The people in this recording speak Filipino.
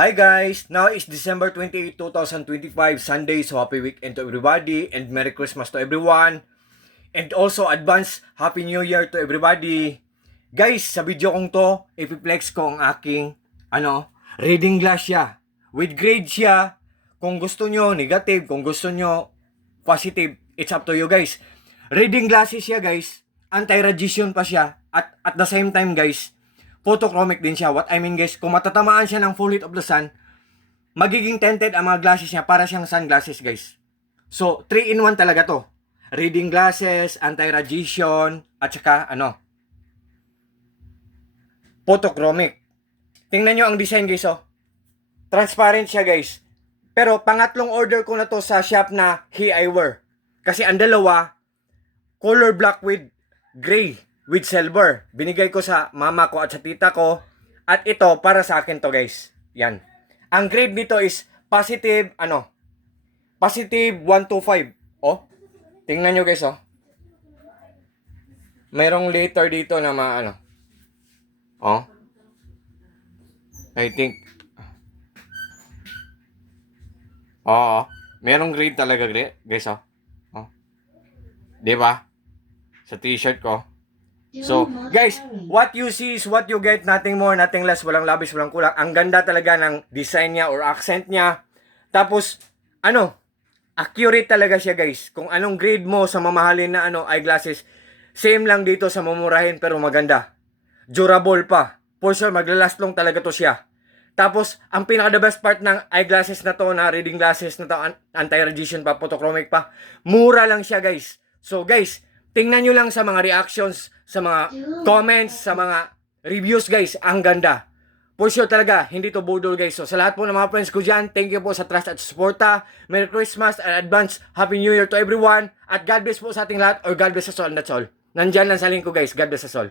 Hi guys! Now is December 28, 2025, Sunday, so happy weekend to everybody and Merry Christmas to everyone. And also advance Happy New Year to everybody. Guys, sa video kong to, ipiplex ko ang aking reading glass siya. With grade siya. Kung gusto nyo, negative. Kung gusto nyo, positive. It's up to you guys. Reading glasses siya guys. Anti-radiation pa siya. At the same time guys, photochromic din siya. What I mean guys, kung matatamaan siya ng full heat of the sun, magiging tinted ang mga glasses niya para siyang sunglasses guys. So, 3-in-1 talaga to. Reading glasses, anti-radiation, at saka photochromic. Tingnan nyo ang design guys oh. Transparent siya guys. Pero pangatlong order ko na to sa shop na He Eyewear. Kasi ang dalawa, color black with gray with silver. Binigay ko sa mama ko at sa tita ko. At ito, para sa akin to guys. Yan. Ang grade nito is positive, positive 125. Oh, tingnan nyo guys, oh. Mayroong letter dito na Oh. I think. Oo. Merong grade talaga, guys, oh. Oh. Diba? Sa t-shirt ko. So, guys, what you see is what you get. Nothing more, nothing less. Walang labis, walang kulang. Ang ganda talaga ng design niya or accent niya. Tapos, accurate talaga siya, guys. Kung anong grade mo sa mamahalin na eyeglasses, same lang dito sa mamurahin pero maganda. Durable pa. For sure, maglalast long talaga to siya. Tapos, ang pinaka-the best part ng eyeglasses na to, na reading glasses na to, anti-radiation pa, photochromic pa, mura lang siya, guys. So, guys, tingnan nyo lang sa mga reactions, sa mga comments, sa mga reviews guys, ang ganda. For sure talaga, hindi to budol guys. So sa lahat po ng mga friends ko dyan, thank you po sa trust at suporta. Merry Christmas and advance Happy New Year to everyone. At God bless po sa ating lahat, or God bless us all, that's all. Nandyan lang sa link ko guys, God bless us all.